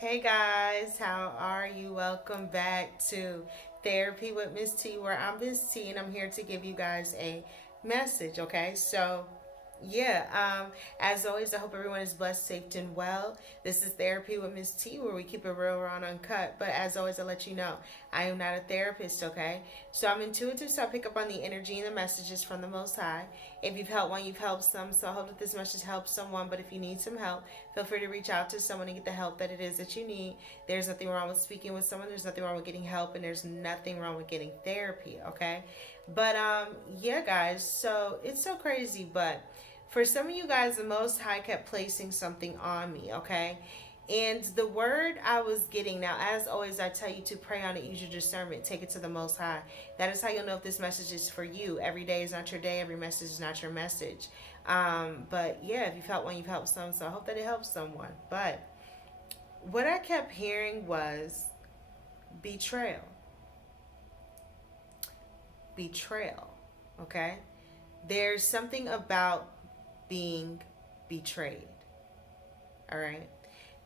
Hey guys, how are you? Welcome back to Therapy with Miss T, where I'm Miss T and I'm here to give you guys a message, okay? As always, I hope everyone is blessed, safe, and well. This is Therapy with Miss T, where we keep it real, raw, and uncut. But as always, I let you know, I am not a therapist, okay? So I'm intuitive, so I pick up on the energy and the messages from the Most High. If you've helped one, you've helped some. So I hope that this message helps someone. But if you need some help, feel free to reach out to someone and get the help that it is that you need. There's nothing wrong with speaking with someone. There's nothing wrong with getting help, and there's nothing wrong with getting therapy, okay? Yeah, guys. So it's so crazy, but for some of you guys, the Most High kept placing something on me, okay? And the word I was getting, now, as always, I tell you to pray on it, use your discernment, take it to the Most High. That is how you'll know if this message is for you. Every day is not your day, every message is not your message. But yeah, if you've helped one, you've helped some, so I hope that it helps someone. But what I kept hearing was betrayal. Betrayal, okay? There's something about being betrayed, all right?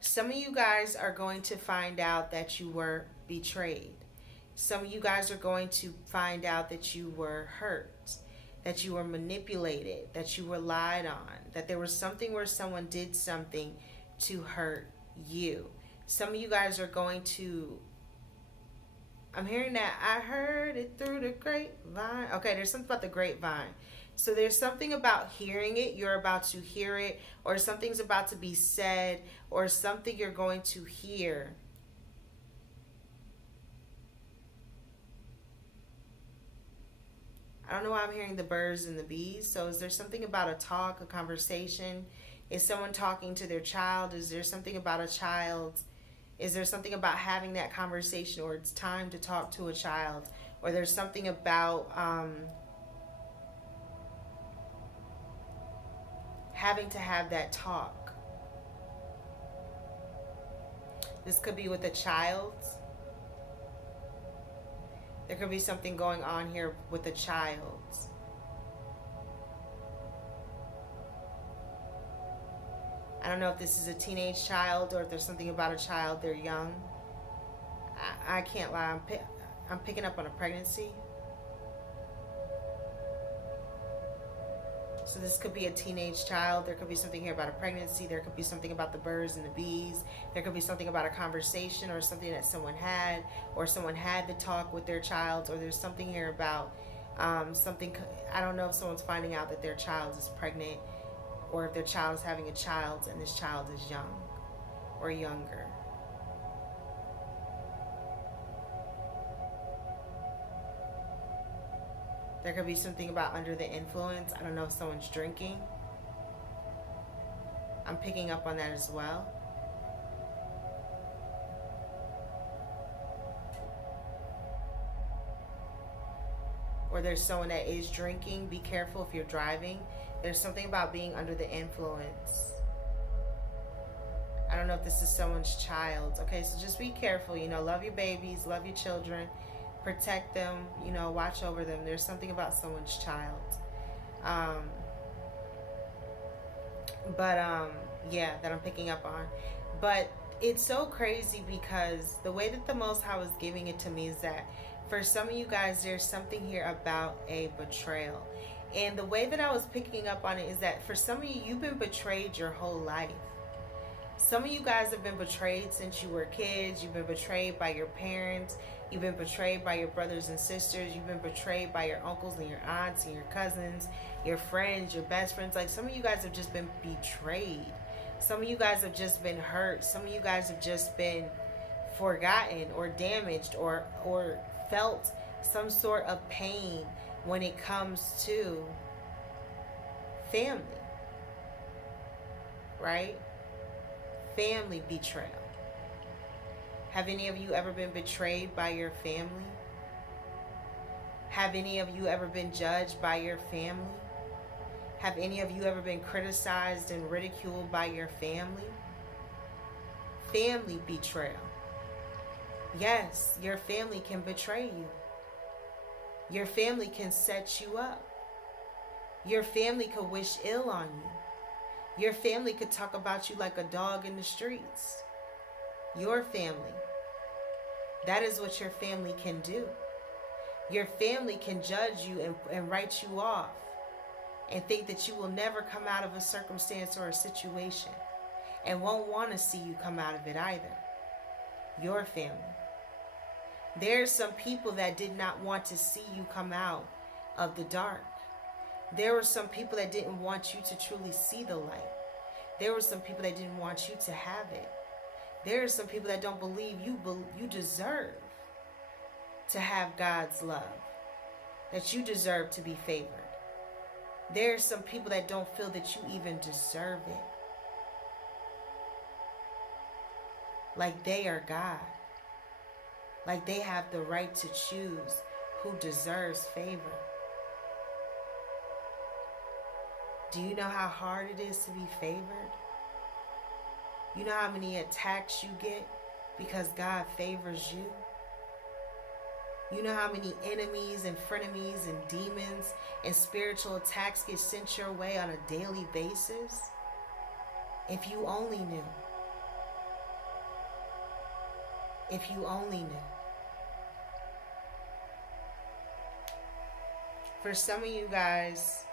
Some of you guys are going to find out that you were betrayed. Some of you guys are going to find out that you were hurt, that you were manipulated, that you were lied on, that there was something where someone did something to hurt you. Some of you guys are going to, I'm hearing that I heard it through the grapevine. Okay, there's something about the grapevine. So there's something about hearing it, you're about to hear it, or something's about to be said, or something you're going to hear. I don't know why I'm hearing the birds and the bees. So is there something about a talk, a conversation? Is someone talking to their child? Is there something about a child? Is there something about having that conversation, or it's time to talk to a child? Or there's something about having to have that talk. This could be with a child. There could be something going on here with a child. I don't know if this is a teenage child or if there's something about a child, they're young. I can't lie, I'm picking up on a pregnancy. So this could be a teenage child. There could be something here about a pregnancy. There could be something about the birds and the bees. There could be something about a conversation or something that someone had, or someone had to talk with their child, or there's something here about something. I don't know if someone's finding out that their child is pregnant, or if their child is having a child and this child is young or younger. There could be something about under the influence. I don't know if someone's drinking. I'm picking up on that as well. Or there's someone that is drinking. Be careful if you're driving. There's something about being under the influence. I don't know if this is someone's child. Okay, so just be careful. Love your babies, love your children. Protect them, watch over them. There's something about someone's child. That I'm picking up on. But it's so crazy because the way that the Most High was giving it to me is that for some of you guys, there's something here about a betrayal. And the way that I was picking up on it is that for some of you, you've been betrayed your whole life. Some of you guys have been betrayed since you were kids. You've been betrayed by your parents. You've been betrayed by your brothers and sisters. You've been betrayed by your uncles and your aunts and your cousins, your friends, your best friends. Like, some of you guys have just been betrayed. Some of you guys have just been hurt. Some of you guys have just been forgotten or damaged or felt some sort of pain when it comes to family. Right? Family betrayal. Have any of you ever been betrayed by your family? Have any of you ever been judged by your family? Have any of you ever been criticized and ridiculed by your family? Family betrayal. Yes, your family can betray you. Your family can set you up. Your family could wish ill on you. Your family could talk about you like a dog in the streets. Your family. That is what your family can do. Your family can judge you and write you off and think that you will never come out of a circumstance or a situation and won't want to see you come out of it either. Your family. There's some people that did not want to see you come out of the dark. There were some people that didn't want you to truly see the light. There were some people that didn't want you to have it. There are some people that don't believe you deserve to have God's love, that you deserve to be favored. There are some people that don't feel that you even deserve it. Like they are God. Like they have the right to choose who deserves favor. Do you know how hard it is to be favored? You know how many attacks you get because God favors you? You know how many enemies and frenemies and demons and spiritual attacks get sent your way on a daily basis? If you only knew. If you only knew. For some of you guys,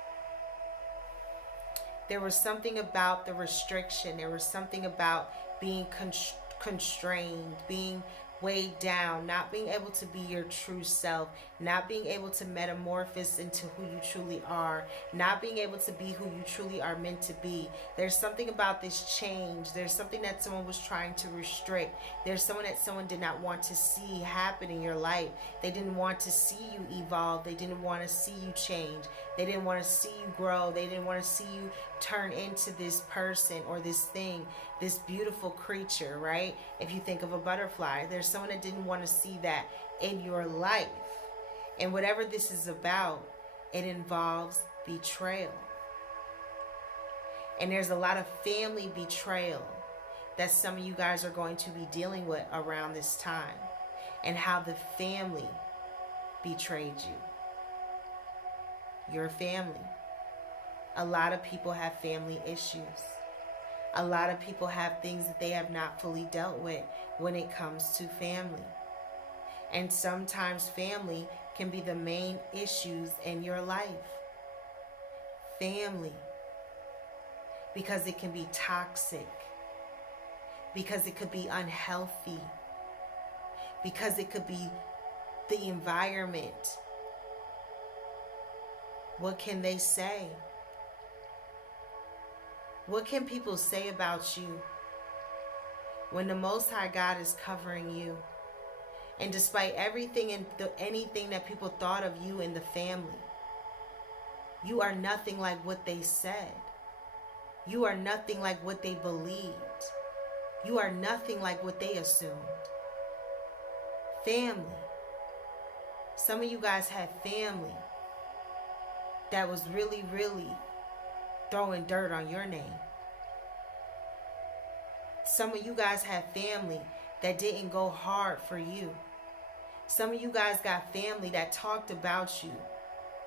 there was something about the restriction. There was something about being constrained, being weighed down, not being able to be your true self, not being able to metamorphose into who you truly are, not being able to be who you truly are meant to be. There's something about this change. There's something that someone was trying to restrict. There's someone that someone did not want to see happen in your life. They didn't want to see you evolve. They didn't want to see you change. They didn't want to see you grow. They didn't want to see you turn into this person or this thing, this beautiful creature, right? If you think of a butterfly, there's someone that didn't want to see that in your life. And whatever this is about, it involves betrayal. And there's a lot of family betrayal that some of you guys are going to be dealing with around this time, and how the family betrayed you. Your family. A lot of people have family issues. A lot of people have things that they have not fully dealt with when it comes to family. And sometimes family can be the main issues in your life. Family. Because it can be toxic. Because it could be unhealthy. Because it could be the environment. What can they say? What can people say about you when the Most High God is covering you? And despite everything and anything that people thought of you in the family, you are nothing like what they said. You are nothing like what they believed. You are nothing like what they assumed. Family. Some of you guys had family that was really, really throwing dirt on your name. Some of you guys have family that didn't go hard for you. Some of you guys got family that talked about you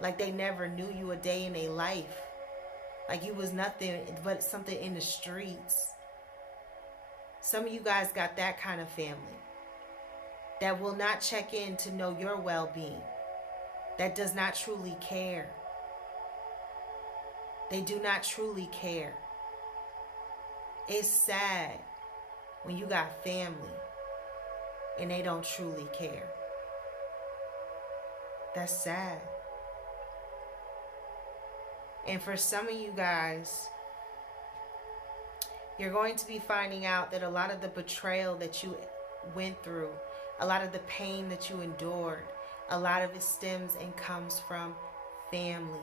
like they never knew you a day in their life. Like you was nothing but something in the streets. Some of you guys got that kind of family that will not check in to know your well-being, that does not truly care. They do not truly care. It's sad when you got family and they don't truly care. That's sad. And for some of you guys, you're going to be finding out that a lot of the betrayal that you went through, a lot of the pain that you endured, a lot of it stems and comes from family.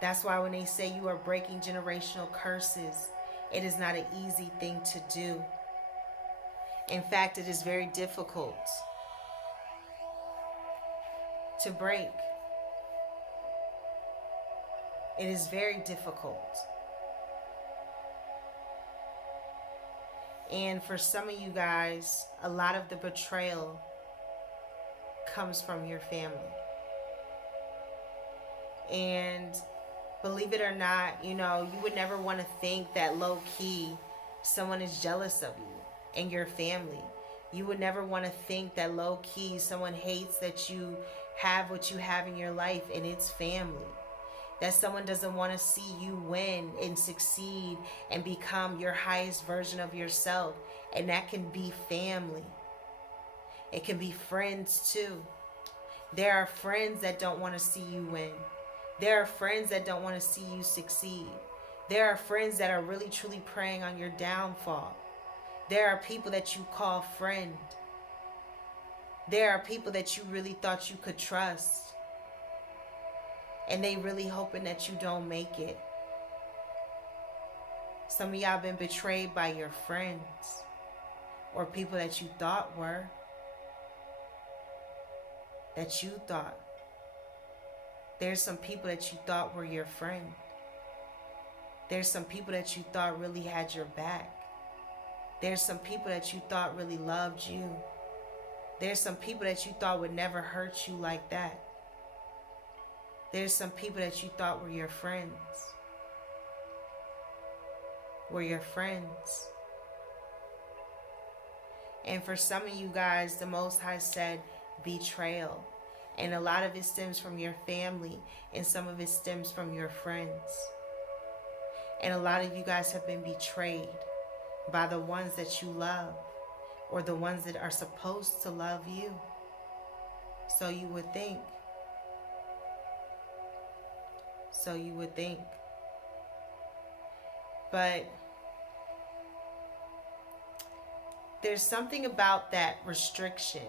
That's why when they say you are breaking generational curses, it is not an easy thing to do. In fact, it is very difficult to break. It is very difficult. And for some of you guys, a lot of the betrayal comes from your family. And believe it or not, you would never want to think that low key someone is jealous of you. and your family. You would never want to think that low key someone hates that you have what you have in your life, and it's family. That someone doesn't want to see you win and succeed and become your highest version of yourself, and that can be family. It can be friends too. There are friends that don't want to see you win. There are friends that don't want to see you succeed. There are friends that are really truly preying on your downfall. There are people that you call friend. There are people that you really thought you could trust, and they really hoping that you don't make it. Some of y'all been betrayed by your friends or people that you thought were. That you thought. There's some people that you thought were your friend. There's some people that you thought really had your back. There's some people that you thought really loved you. There's some people that you thought would never hurt you like that. There's some people that you thought were your friends. Were your friends. And for some of you guys, the Most High said betrayal. And a lot of it stems from your family, and some of it stems from your friends. And a lot of you guys have been betrayed by the ones that you love, or the ones that are supposed to love you. So you would think. So you would think. But there's something about that restriction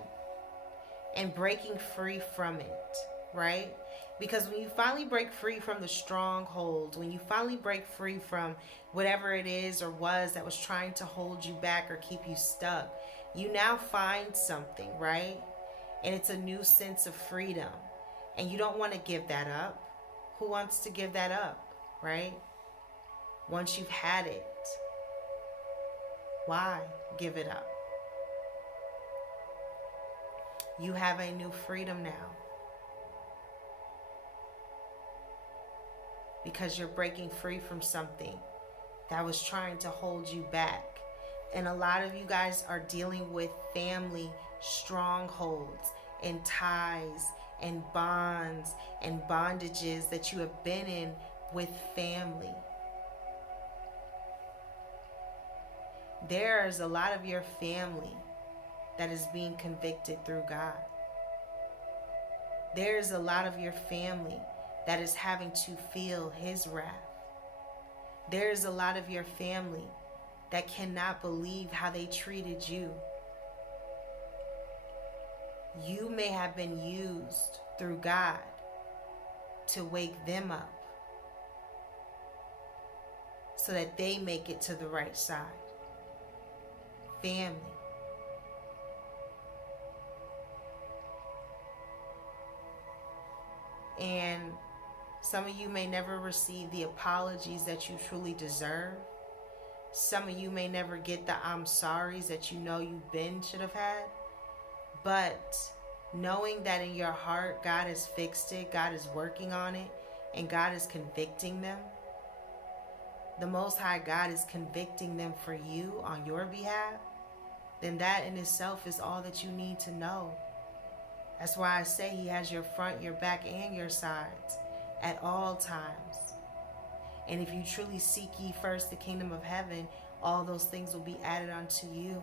and breaking free from it, right? Because when you finally break free from the stronghold, when you finally break free from whatever it is or was that was trying to hold you back or keep you stuck, you now find something, right? And it's a new sense of freedom. And you don't want to give that up. Who wants to give that up, right? Once you've had it, why give it up? You have a new freedom now. Because you're breaking free from something that was trying to hold you back. And a lot of you guys are dealing with family strongholds and ties and bonds and bondages that you have been in with family. There's a lot of your family that is being convicted through God. There's a lot of your family that is having to feel His wrath. There's a lot of your family that cannot believe how they treated you. You may have been used through God to wake them up so that they make it to the right side. Family. And some of you may never receive the apologies that you truly deserve. Some of you may never get the I'm sorries that you know you've been should have had. But knowing that in your heart, God has fixed it, God is working on it, and God is convicting them. The Most High God is convicting them for you on your behalf. Then that in itself is all that you need to know. That's why I say He has your front, your back, and your sides at all times. And if you truly seek ye first the kingdom of heaven, all those things will be added unto you.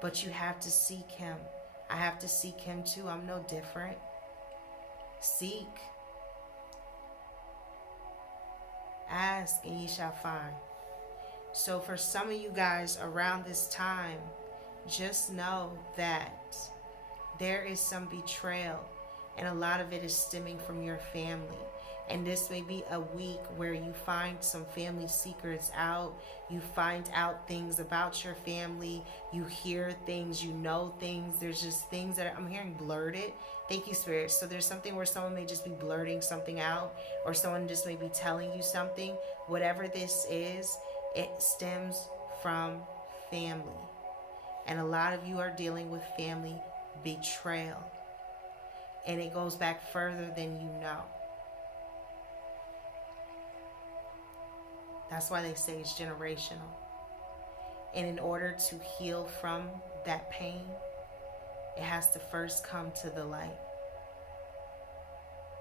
But you have to seek Him. I have to seek Him too. I'm no different. Seek. Ask and ye shall find. So for some of you guys around this time, just know that there is some betrayal, and a lot of it is stemming from your family. And this may be a week where you find some family secrets out. You find out things about your family. You hear things, you know things. There's just things that I'm hearing blurted. Thank you, Spirit. So there's something where someone may just be blurting something out, or someone just may be telling you something. Whatever this is, it stems from family. And a lot of you are dealing with family betrayal. And it goes back further than you know. That's why they say it's generational. And in order to heal from that pain, it has to first come to the light.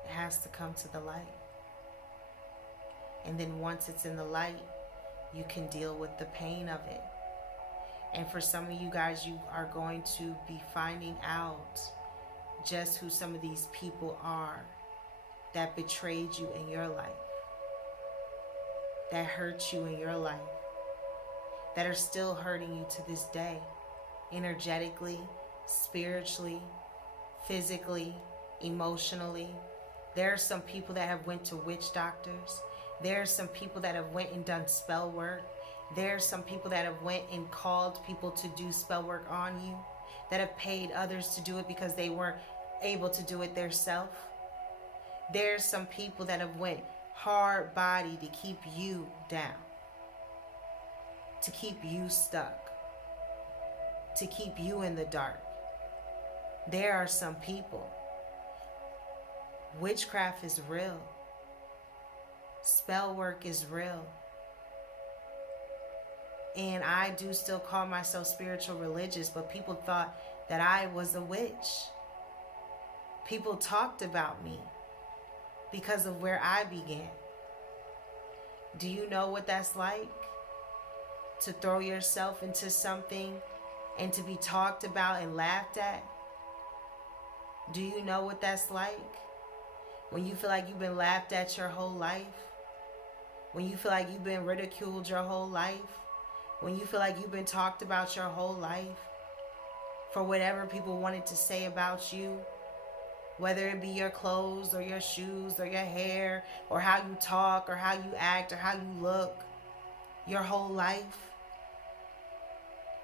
It has to come to the light. And then once it's in the light, you can deal with the pain of it. And for some of you guys, you are going to be finding out just who some of these people are that betrayed you in your life, that hurt you in your life, that are still hurting you to this day, energetically, spiritually, physically, emotionally. There are some people that have went to witch doctors. There are some people that have went and done spell work. There are some people that have went and called people to do spell work on you, that have paid others to do it because they weren't able to do it themselves. There's some people that have went hard body to keep you down, to keep you stuck, to keep you in the dark. There are some people. Witchcraft is real. Spell work is real. And I do still call myself spiritual religious, but people thought that I was a witch. People talked about me because of where I began. Do you know what that's like? To throw yourself into something and to be talked about and laughed at? Do you know what that's like? When you feel like you've been laughed at your whole life? When you feel like you've been ridiculed your whole life? When you feel like you've been talked about your whole life for whatever people wanted to say about you? Whether it be your clothes or your shoes or your hair or how you talk or how you act or how you look. Your whole life.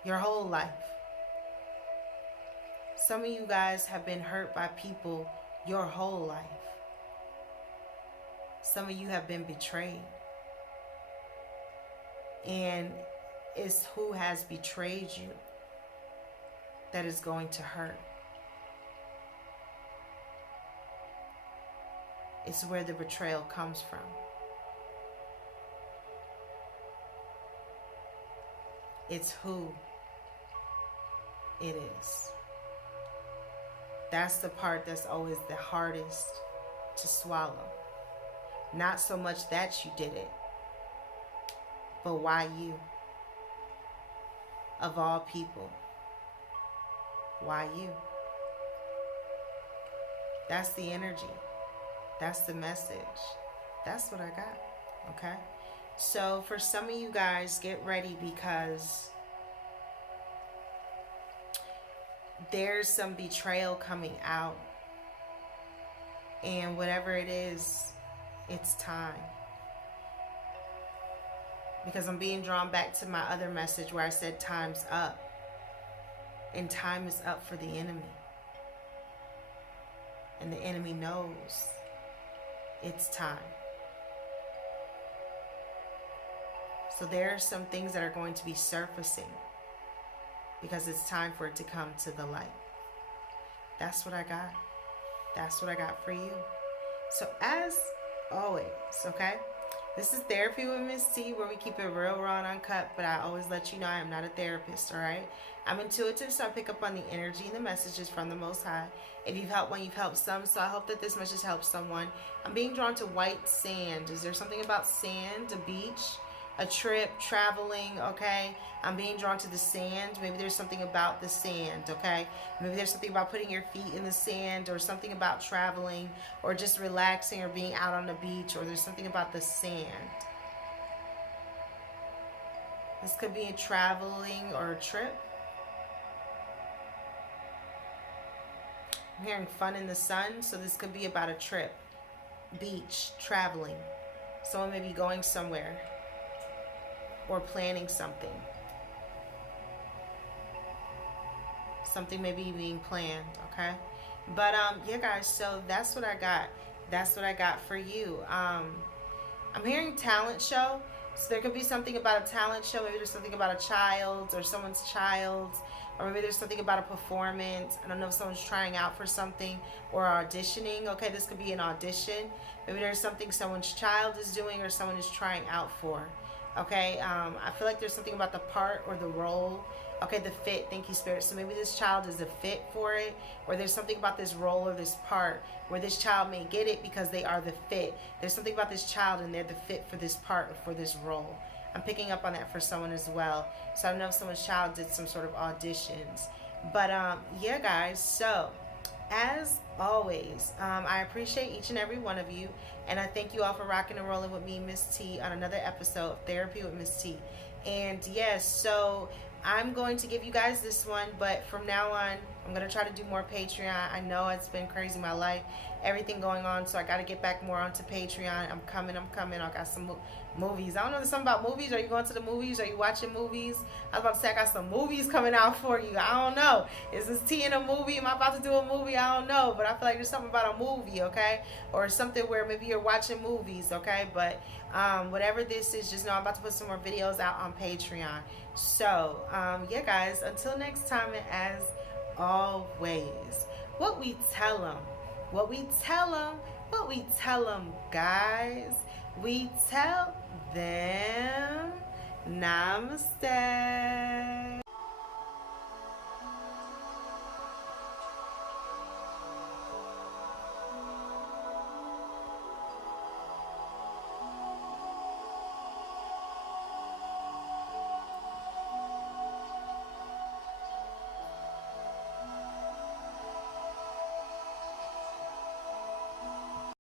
Your whole life. Some of you guys have been hurt by people your whole life. Some of you have been betrayed. And it's who has betrayed you that is going to hurt. It's where the betrayal comes from. It's who it is. That's the part that's always the hardest to swallow. Not so much that you did it, but why you? Of all people, why you? That's the energy. That's the message. That's what I got. Okay? So for some of you guys, get ready because there's some betrayal coming out. And whatever it is, it's time. Because I'm being drawn back to my other message where I said time's up. And time is up for the enemy. And the enemy knows it's time. So there are some things that are going to be surfacing because it's time for it to come to the light. That's what I got. That's what I got for you. So as always, okay? This is Therapy with Miss T, where we keep it real, raw, and uncut, but I always let you know I am not a therapist, all right? I'm intuitive, so I pick up on the energy and the messages from the Most High. If you've helped one, you've helped some, so I hope that this message helps someone. I'm being drawn to white sand. Is there something about sand, a beach, a trip, traveling, okay? I'm being drawn to the sand. Maybe there's something about the sand, okay? Maybe there's something about putting your feet in the sand or something about traveling or just relaxing or being out on the beach, or there's something about the sand. This could be a traveling or a trip. I'm hearing fun in the sun, so this could be about a trip, beach, traveling. Someone may be going somewhere or planning something. Something may be being planned, okay? But yeah, guys, so that's what I got. That's what I got for you. I'm hearing talent show. So there could be something about a talent show. Maybe there's something about a child or someone's child. Or maybe there's something about a performance. I don't know if someone's trying out for something or auditioning. Okay, this could be an audition. Maybe there's something someone's child is doing or someone is trying out for. Okay, I feel like there's something about the part or the role. Okay, the fit. Thank you, Spirit. So maybe this child is a fit for it, or there's something about this role or this part where this child may get it because they are the fit. There's something about this child and they're the fit for this part or for this role. I'm picking up on that for someone as well. So I don't know if someone's child did some sort of auditions. But yeah, guys. So as always, I appreciate each and every one of you, and I thank you all for rocking and rolling with me, Miss T, on another episode of Therapy with Miss T. And yes, so I'm going to give you guys this one, but from now on, I'm going to try to do more Patreon. I know it's been crazy in my life, everything going on, so I got to get back more onto Patreon. I'm coming. I got some movies. I don't know, there's something about movies. Are you going to the movies? Are you watching movies? I was about to say I got some movies coming out for you. I don't know. Is this tea in a movie? Am I about to do a movie? I don't know, but I feel like there's something about a movie, okay? Or something where maybe you're watching movies, okay? But whatever this is, just know I'm about to put some more videos out on Patreon. So, yeah, guys, until next time, and as always, what we tell them, guys, we tell them namaste.